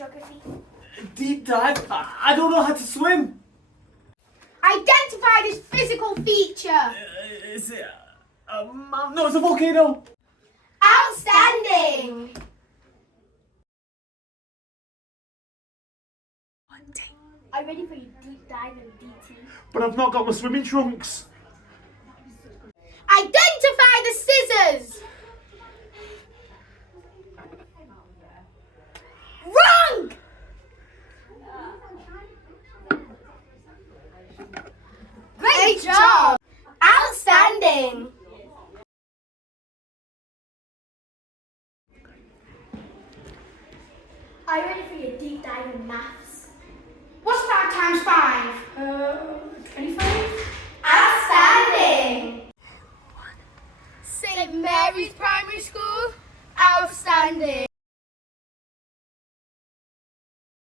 geography. Deep dive? I don't know how to swim. Identify this physical feature. Is it a mountain? No, it's a volcano. Outstanding. Are you ready for your deep dive in DT? But I've not got my swimming trunks. Identify the scissors. Wrong. Great job. Outstanding. Are you ready for your deep dive in maths? What's 5 times 5? 25? Outstanding. St. Mary's Primary School. Outstanding.